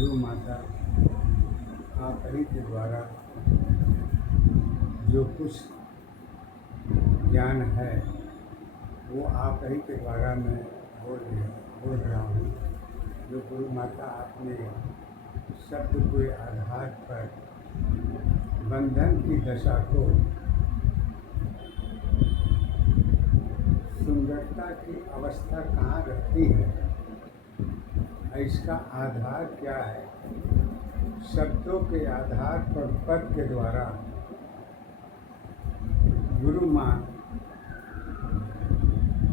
गुरु माता आप ही के द्वारा जो कुछ ज्ञान है वो आप ही के द्वारा मैं बोल रहा हूँ। जो गुरु माता आपने शब्द के आधार पर बंधन की दशा को सुंदरता की अवस्था कहाँ रहती है, इसका आधार क्या है। शब्दों के आधार पर पद के द्वारा गुरु माँ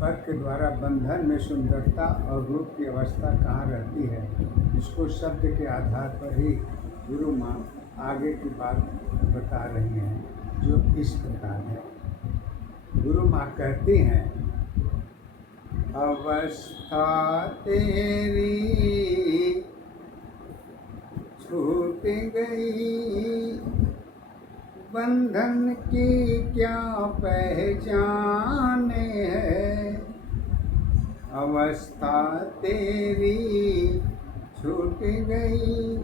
पद के द्वारा बंधन में सुंदरता और रूप की अवस्था कहाँ रहती है, इसको शब्द के आधार पर ही गुरु माँ आगे की बात बता रही हैं, जो इस प्रकार है। गुरु माँ कहती हैं, अवस्था तेरी छूट गई, बंधन की क्या पहचान है। अवस्था तेरी छूट गई,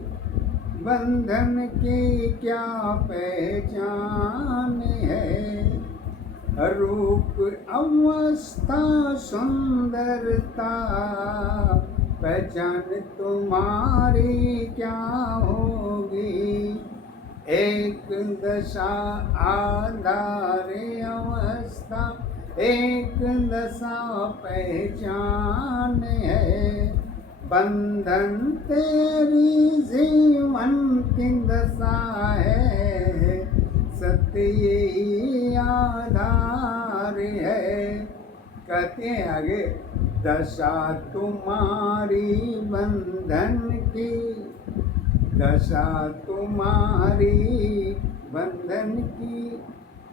बंधन की क्या पहचान है। रूप अवस्था सुंदरता पहचान तुम्हारी क्या होगी। एक दशा आधार अवस्था, एक दशा पहचान है। बंधन तेरी जीवन की दशा है, सत्य यही आधार है। कहते हैं आगे, दशा तुम्हारी बंधन की, दशा तुम्हारी बंधन की,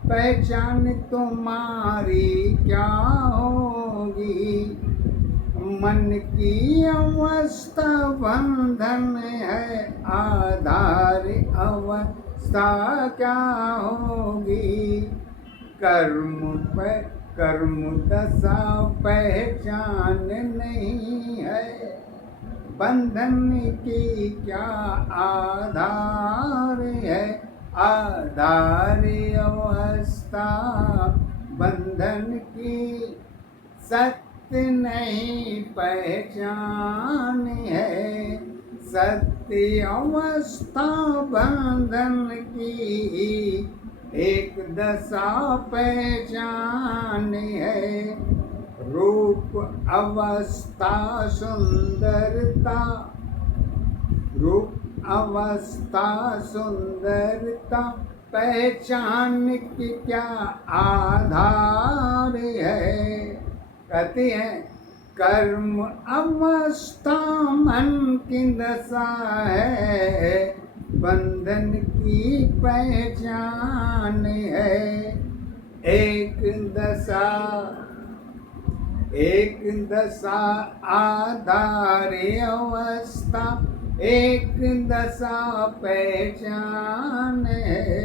पहचान तुम्हारी क्या होगी। मन की अवस्था बंधन है, आधार अवस्था क्या होगी। कर्म दशा पहचान नहीं है, बंधन की क्या आधार है। आधार अवस्था बंधन की, सत्य नहीं पहचान है। सत्य अवस्था बंधन की, एक दशा पहचान है। रूप अवस्था सुंदरता, रूप अवस्था सुंदरता पहचान की क्या आधार है। कहती हैं, कर्म अवस्था मन की दशा है, बंधन की पहचान है। एक दशा आधार अवस्था, एक दशा पहचान है।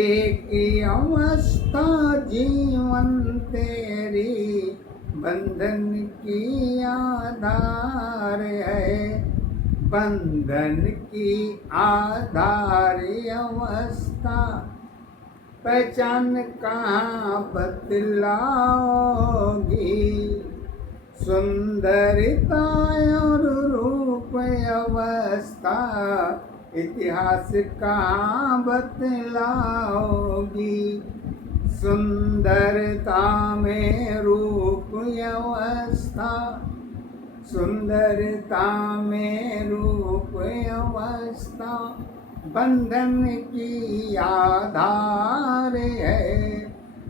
एक अवस्था जीवन तेरी, बंधन की आधार है। बंधन की आधार अवस्था, पहचान कहाँ बतलाओगी। सुंदरता और रूप अवस्था, इतिहास कहाँ बतलाओगी। सुंदरता में रूप अवस्था, सुंदरता में रूप अवस्था, बंधन की आधार है।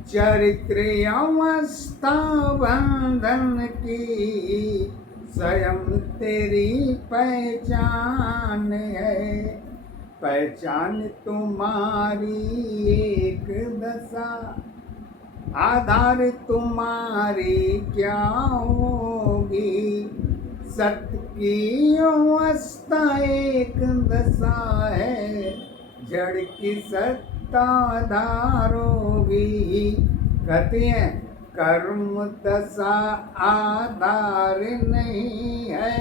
चरित्र अवस्था बंधन की, स्वयं तेरी पहचान है। पहचान तुम्हारी एक दशा, आधार तुम्हारी क्या होगी। सत्य की अवस्था एक दशा है, जड़ की सत्ता आधार होगी। कहते हैं, कर्म दशा आधार नहीं है,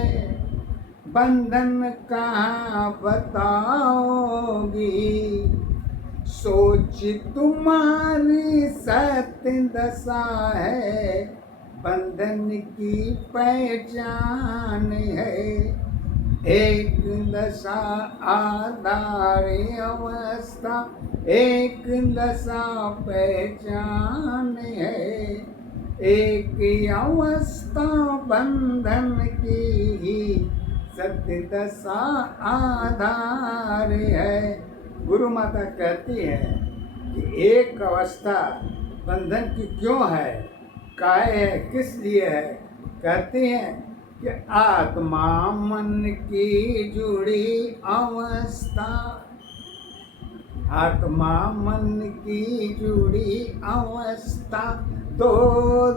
बंधन कहाँ बताओगी, सोच तुम्हारी सत्य दशा है, बंधन की पहचान है। एक दशा आधार अवस्था, एक दशा पहचान है। एक अवस्था बंधन की ही सत्य दशा आधार है। गुरु माता कहती है कि एक अवस्था बंधन की क्यों है, काहे है, किस लिए है। कहती हैं कि आत्मा मन की जुड़ी अवस्था, आत्मा मन की जुड़ी अवस्था दो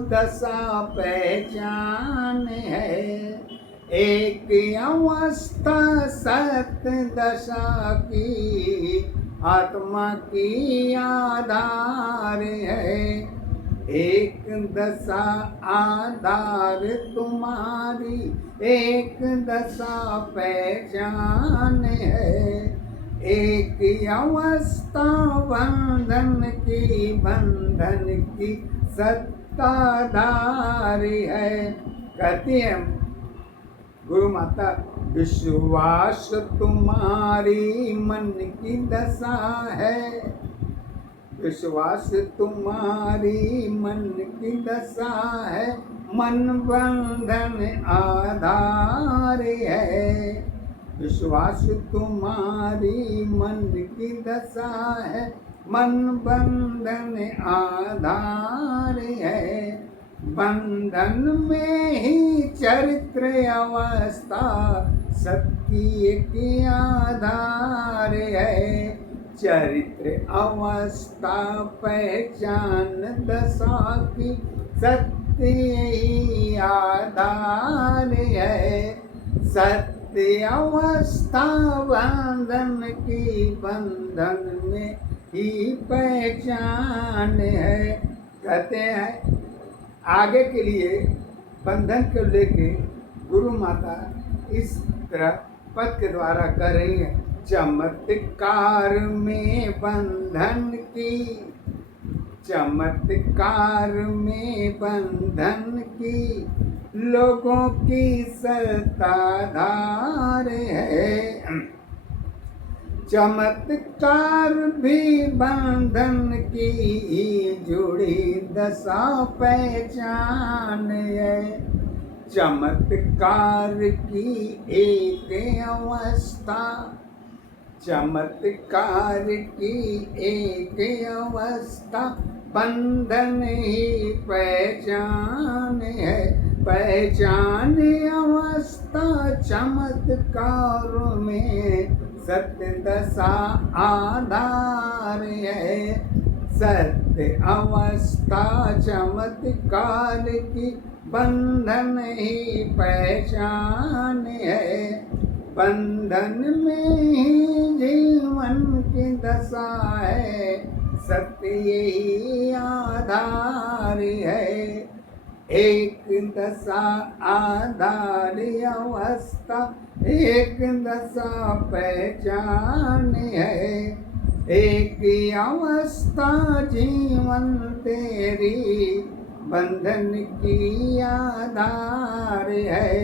दशा पहचान है। एक अवस्था सत्य दशा की आत्मा की आधार है। एक दशा आधार तुम्हारी, एक दशा पहचान है। एक अवस्था बंधन की सत्ताधार है। कहती है गुरु माता, विश्वास तुम्हारी मन की दशा है, विश्वास तुम्हारी मन की दशा है, मन बंधन आधार है। विश्वास तुम्हारी मन की दशा है, मन बंधन आधार है। बंधन में ही चरित्र अवस्था सत्य के आधार है। चरित्र अवस्था पहचान दशा की सत्य ही आधार है। सत्य अवस्था बंधन की, बंधन में ही पहचान है। कहते हैं आगे के लिए बंधन को लेके गुरु माता इस तरह पद के द्वारा कह रही है। चमत्कार में बंधन की, चमत्कार में बंधन की लोगों की सत्ताधार है। चमत्कार भी बंधन की जुड़ी दशा पहचान है। चमत्कार की एक अवस्था, चमत्कार की एक अवस्था बंधन ही पहचान है। पहचान अवस्था चमत्कार में सत्य दशा आधार है। सत्य अवस्था चमत्कार की बंधन ही पहचान है। बंधन में ही जीवन की दशा है, सत्य यही आधार है। एक दशा आधार अवस्था, एक दशा पहचान है। एक अवस्था जीवन तेरी बंधन की आधार है।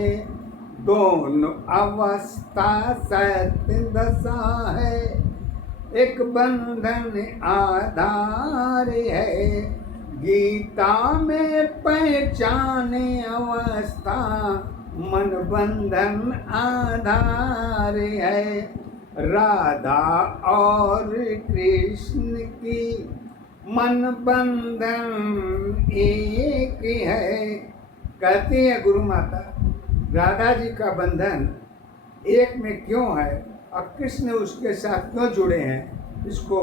दोनों अवस्था सत्य दशा है, एक बंधन आधार है। गीता में पहचाने अवस्था मन बंधन आधार है। राधा और कृष्ण की मन बंधन एक है। कहती है गुरु माता, राधा जी का बंधन एक में क्यों है और कृष्ण उसके साथ क्यों जुड़े हैं, इसको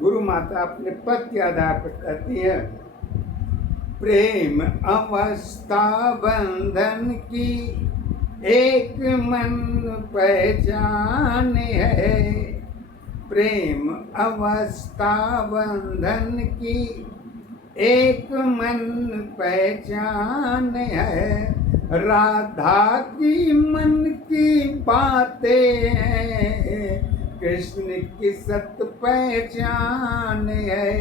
गुरु माता अपने पद के आधार पर कहती है। प्रेम अवस्था बंधन की एक मन पहचान है। प्रेम अवस्था बंधन की एक मन पहचान है। राधा की मन की बातें हैं, कृष्ण की सत पहचान है।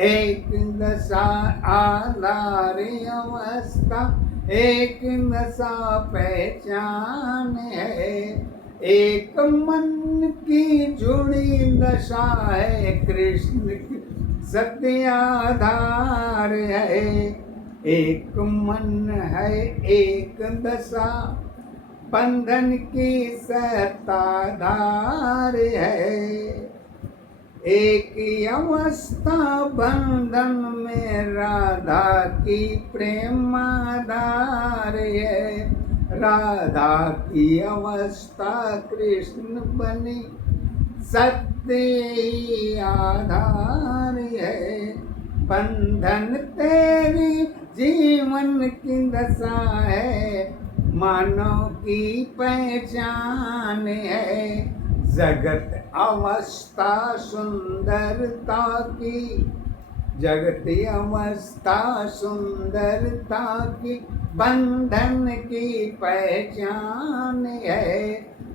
एक दशा आधार अवस्था, एक दशा पहचान है। एक मन की जुड़ी दशा है, कृष्ण की सत्य आधार है। एक मन है एक दशा, बंधन की सत्ताधार है। एक अवस्था बंधन में राधा की प्रेमाधार है। राधा की अवस्था कृष्ण बनी, सत्य ही आधार है। बंधन तेरी जीवन की दशा है, मानव की पहचान है। जगत अवस्था सुंदरता की, जगत अवस्था सुंदरता की, बंधन की पहचान है।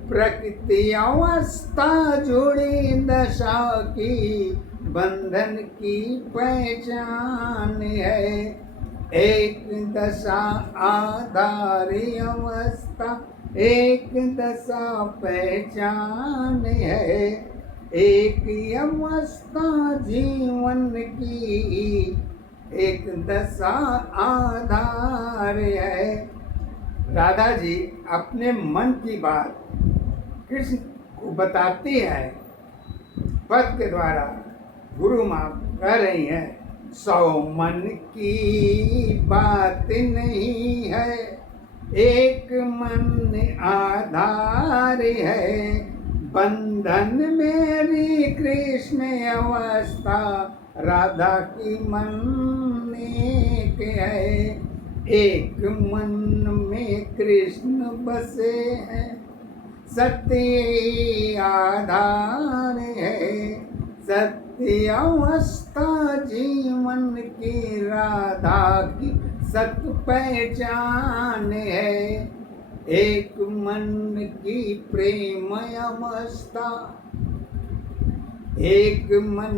प्रकृति अवस्था जुड़ी दशा की, बंधन की पहचान है। एक दशा आधारी अवस्था, एक दशा पहचान है। एक अवस्था जीवन की, एक दशा आधार है। राधा जी अपने मन की बात कृष्ण को बताती है, पद के द्वारा गुरु माँ कह रही हैं, 100 मन की बात नहीं है, एक मन आधार है। बंधन मेरी कृष्ण अवस्था, राधा की मन एक है। एक मन में कृष्ण बसे हैं, सत्य आधार है। सत्य अवस्था जीवन की, राधा की सत पहचान है। एक मन की प्रेम अवस्था, एक मन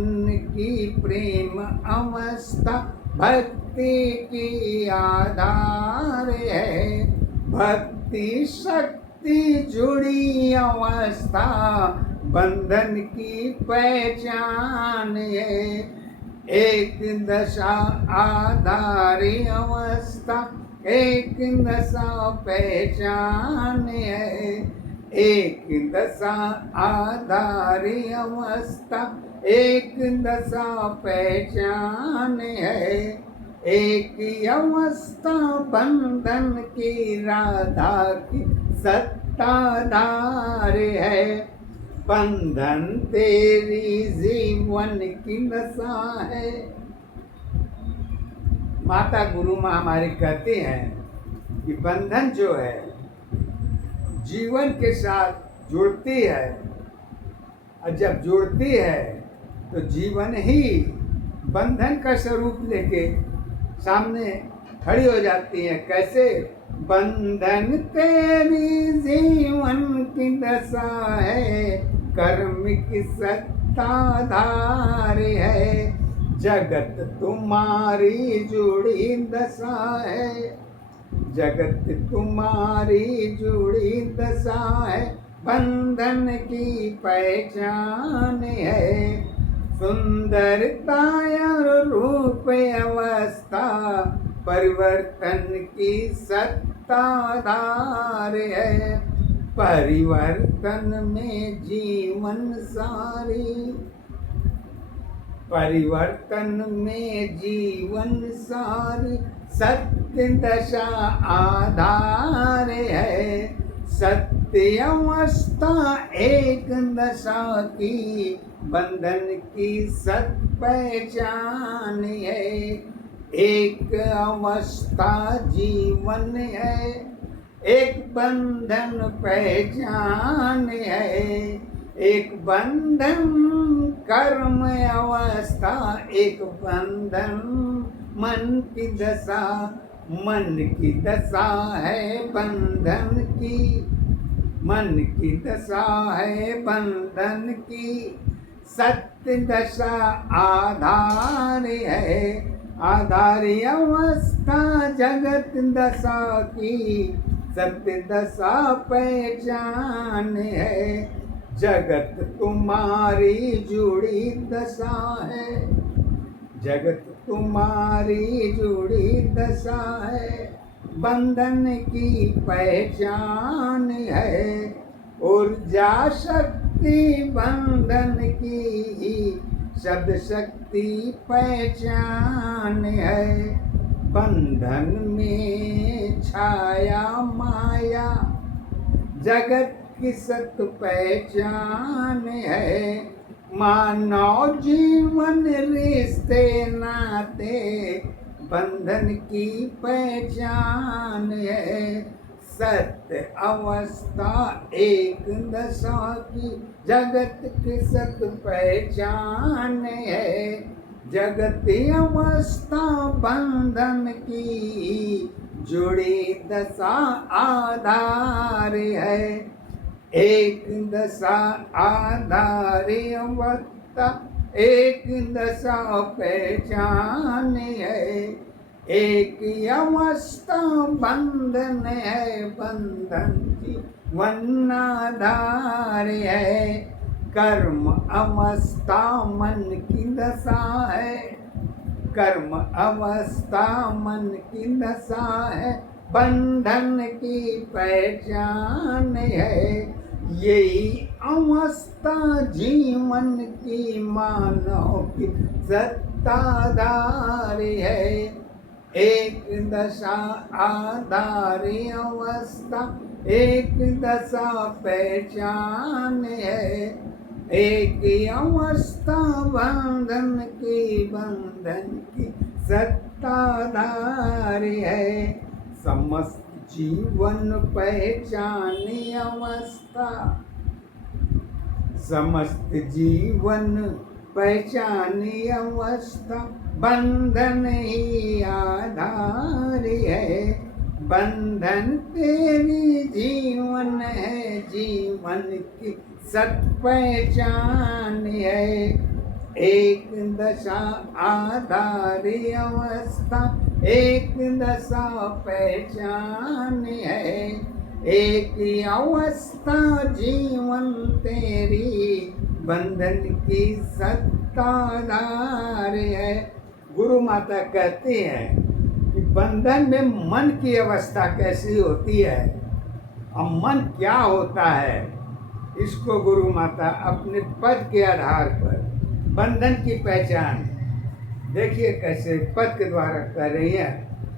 की प्रेम अवस्था, भक्ति की आधार है। भक्ति शक्ति जुड़ी अवस्था, बंधन की पहचान है। एक दशा आधारी अवस्था, एक दशा पहचान है। एक दशा आधारी अवस्था, एक दशा पहचान है। एक अवस्था बंधन की, राधा की सत्ताधार है। बंधन तेरी जीवन की दशा है। माता गुरु माँ हमारी कहती हैं कि बंधन जो है जीवन के साथ जुड़ती है, और जब जुड़ती है तो जीवन ही बंधन का स्वरूप लेके सामने खड़ी हो जाती है। कैसे? बंधन तेरी जीवन की दशा है, कर्म की सत्ताधार है। जगत तुम्हारी जुड़ी दशा है, जगत तुम्हारी जुड़ी दशा है। बंधन की पहचान है। सुंदरता और रूप अवस्था, परिवर्तन की सत्ताधार है। परिवर्तन में जीवन सारी, परिवर्तन में जीवन सारी, सत्य दशा आधार है। सत्य अवस्था एक दशा की, बंधन की सत पहचान है। एक अवस्था जीवन है, एक बंधन पहचान है। एक बंधन कर्म अवस्था, एक बंधन मन की दशा, मन की दशा है बंधन की, मन की दशा है बंधन की, सत्य दशा आधार है, आधारी अवस्था जगत दशा की, सत्य दशा पहचान है, जगत तुम्हारी जुड़ी दशा है, जगत तुम्हारी जुड़ी दशा है, बंधन की पहचान है, ऊर्जा शक्ति बंधन की, शब्द शक्ति पहचान है, बंधन में छाया माया जगत की सत्य पहचान है, मानव जीवन रिश्ते नाते बंधन की पहचान है, सत्य अवस्था एक दशा की, जगत की सत्य पहचान है, जगत अवस्था बंधन की, जुड़ी दशा आधार है, एक दशा आधार अवस्था एक दशा पहचान है, एक अवस्था बंधन है, बंधन की वनाधार है, कर्म अवस्था मन की दशा है, कर्म अवस्था मन की दशा है, बंधन की पहचान है, यही अवस्था जीवन की मानव की सत्ताधार है, एक दशा आधारी अवस्था एक दशा पहचान है, एक अवस्था बंधन की, बंधन की सत्ताधार है, समस्त जीवन पहचानी अवस्था, समस्त जीवन पहचानी अवस्था, बंधन ही आधार है, बंधन तेरी जीवन है, जीवन की सत पहचान है, एक दशा आधारी अवस्था एक दशा पहचान है, एक अवस्था जीवन तेरी बंधन की सत्ताधार है। गुरु माता कहते हैं कि बंधन में मन की अवस्था कैसी होती है और मन क्या होता है, इसको गुरु माता अपने पद के आधार पर बंधन की पहचान देखिए कैसे पद के द्वारा कर रही है।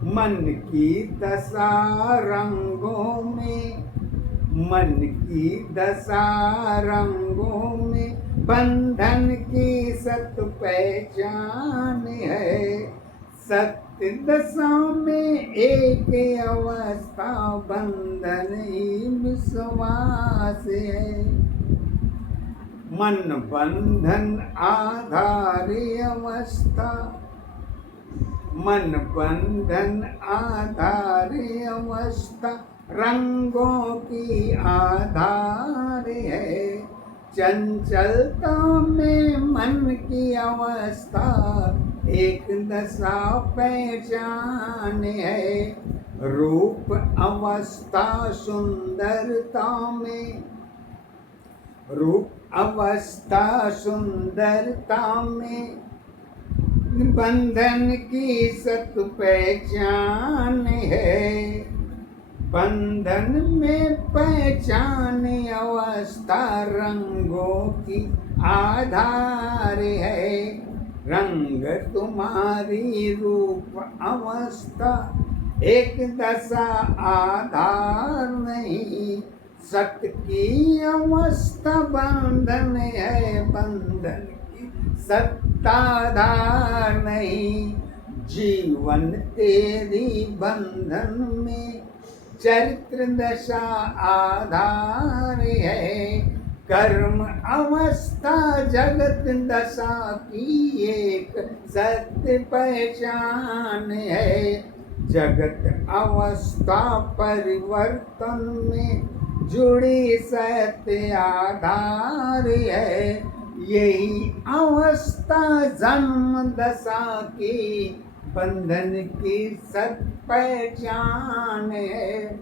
मन की दशा रंगों में, मन की दशा रंगों में, बंधन की सत पहचान है, सत्य दशा में एक अवस्था बंधन ही विश्वास है, मन बंधन आधारी अवस्था, मन बंधन आधारी अवस्था रंगों की आधार है, चंचलता में मन की अवस्था एक दशा पहचान है, रूप अवस्था सुंदरता में, रूप अवस्था सुंदरता में, बंधन की सत पहचान है, बंधन में पहचान अवस्था रंगों की आधार है, रंग तुम्हारी रूप अवस्था एक दशा आधार नहीं, सत्य की अवस्था बंधन है, बंधन की सत्ताधार नहीं, जीवन तेरी बंधन में चरित्र दशा आधार है, कर्म अवस्था जगत दशा की एक सत्य पहचान है, जगत अवस्था परिवर्तन में जुड़ी सत्य आधार है। यही अवस्था जन्म दशा की बंधन की सत पहचान है।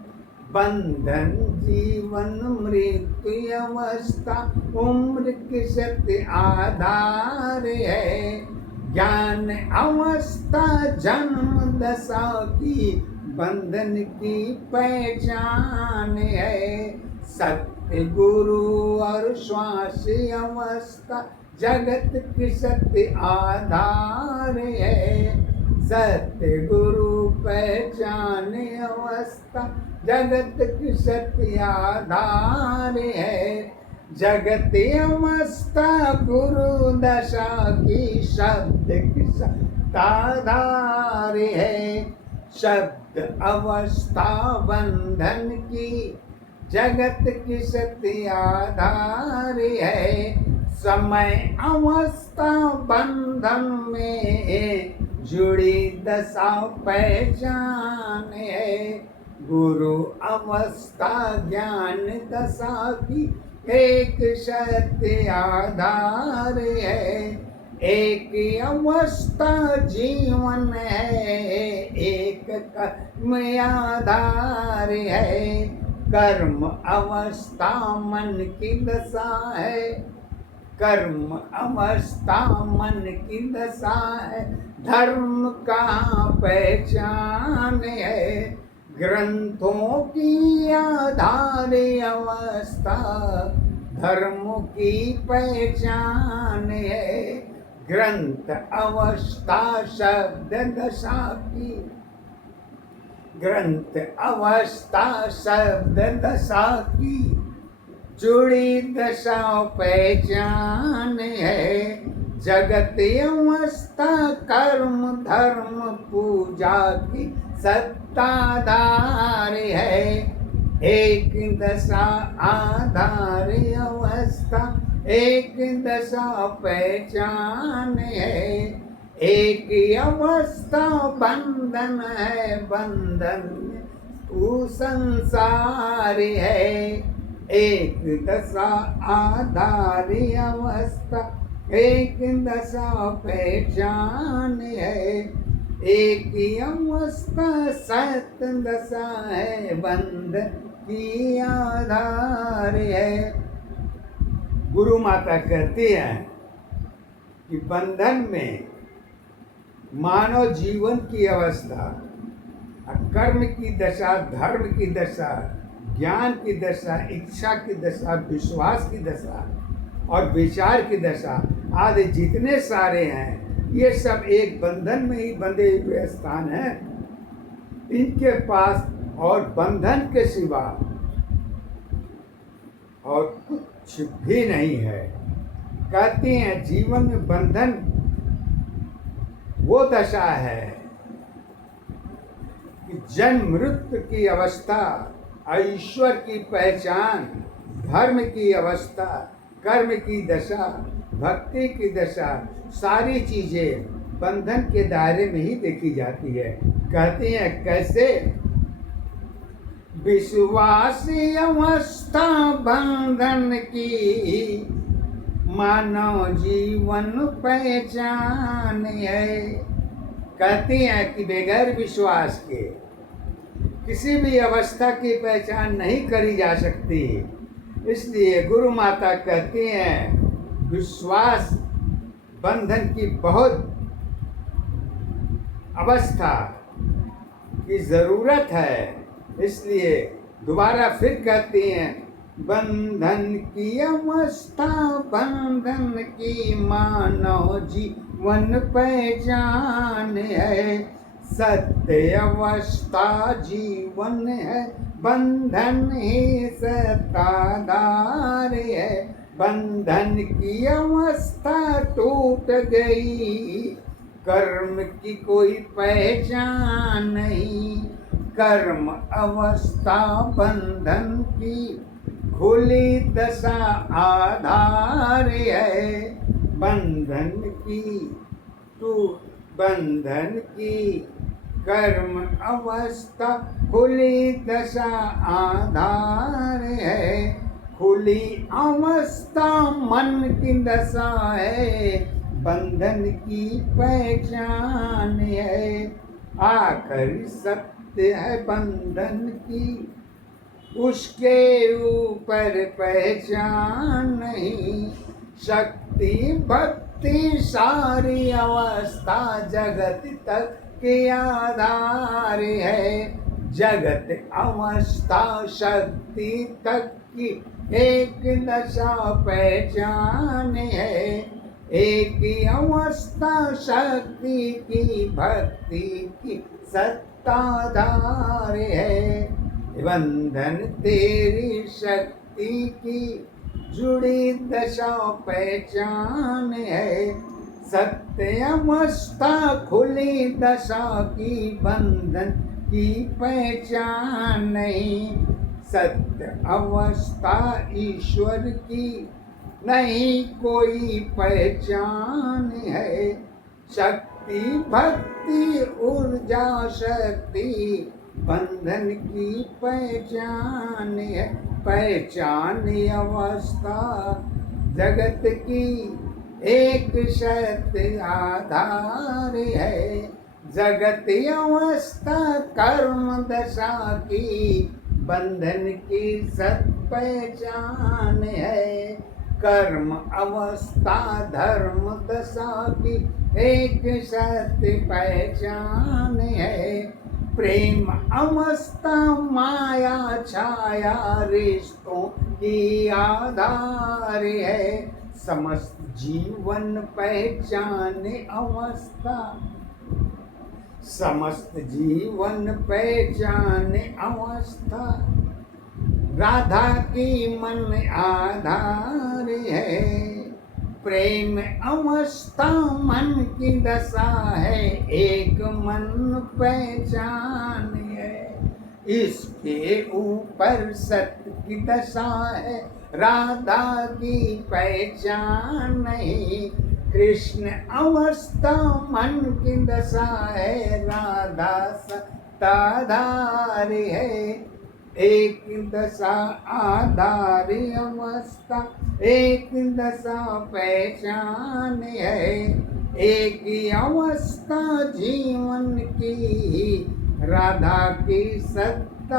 बंधन जीवन मृत्यु अवस्था उम्र की सत्य आधार है। ज्ञान अवस्था जन्म दशा की बंधन की पहचान है। सत्य गुरु और श्वास अवस्था जगत की सत्य आधार है। सत्य गुरु पहचान अवस्था जगत की सत्य आधार है। जगत अवस्था गुरु दशा की शब्द की सत्ताधार है। शब्द अवस्था बंधन की जगत की सत्य आधार है। समय अवस्था बंधन में जुड़ी दशा पहचान है। गुरु अवस्था ज्ञान दशा की एक सत्य आधार है। एक अवस्था जीवन है, एक कर्म आधार है। कर्म अवस्था मन की दशा है। कर्म अवस्था मन की दशा है। धर्म का पहचान है। ग्रंथों की आधार अवस्था धर्म की पहचान है। ग्रंथ अवस्था शब्द दशा की ग्रंथ अवस्था शब्द दशा की जुड़ी दशा पहचान है। जगत अवस्था कर्म धर्म पूजा की सत्ताधार है। एक दशा आधार अवस्था एक दशा पहचान है। एक अवस्था बंधन है, बंधन संसार है। एक दशा आधार अवस्था एक दशा पहचान है। एक अवस्था सत दशा है, बंधन की आधार है। गुरु माता कहती हैं कि बंधन में मानव जीवन की अवस्था, कर्म की दशा, धर्म की दशा, ज्ञान की दशा, इच्छा की दशा, विश्वास की दशा और विचार की दशा आदि जितने सारे हैं, ये सब एक बंधन में ही बंधे हुए स्थान हैं। इनके पास और बंधन के सिवा और कुछ भी नहीं है। कहती हैं जीवन में बंधन वो दशा है कि जन्म मृत्यु की अवस्था, ईश्वर की पहचान, धर्म की अवस्था, कर्म की दशा, भक्ति की दशा, सारी चीजें बंधन के दायरे में ही देखी जाती है। कहती हैं कैसे? विश्वासी अवस्था बंधन की मानव जीवन पहचान है। कहती हैं कि बगैर विश्वास के किसी भी अवस्था की पहचान नहीं करी जा सकती। इसलिए गुरु माता कहती हैं विश्वास बंधन की बहुत अवस्था की ज़रूरत है। इसलिए दोबारा फिर कहती हैं बंधन की अवस्था बंधन की मानव जीवन पहचान है। सत्य अवस्था जीवन है, बंधन ही सत्ताधार है। बंधन की अवस्था टूट गई, कर्म की कोई पहचान नहीं। कर्म अवस्था बंधन की खुली दशा आधार है। बंधन की कर्म अवस्था खुली दशा आधार है। खुली अवस्था मन की दशा है, बंधन की पहचान है। आखिरी सत्य है बंधन की, उसके ऊपर पहचान नहीं। शक्ति भक्ति सारी अवस्था जगत तक के आधार है। जगत अवस्था शक्ति तक की एक दशा पहचान है। एक ही अवस्था शक्ति की भक्ति की सत्ताधार है। बंधन तेरी शक्ति की जुड़ी दशा पहचान है। सत्य अवस्था खुली दशा की, बंधन की पहचान नहीं। सत्य अवस्था ईश्वर की नहीं कोई पहचान है। शक्ति भक्ति ऊर्जा शक्ति बंधन की पहचान है। पहचान अवस्था जगत की एक सत्य आधार है। जगत अवस्था कर्म दशा की, बंधन की सत पहचान है। कर्म अवस्था धर्म दशा की एक सत्य पहचान है। प्रेम अवस्था माया छाया रिश्तों की आधार है। समस्त जीवन पहचान अवस्था, समस्त जीवन पहचान अवस्था राधा की मन आधार है। प्रेम अवस्था मन की दशा है, एक मन पहचान है। इसके ऊपर सत्य की दशा है, राधा की पहचान नहीं। कृष्ण अवस्था मन की दशा है, राधा सत्ताधार है। एक दशा आधार अवस्था, एक दशा पहचान है। एक ही अवस्था जीवन की, राधा की सत्ता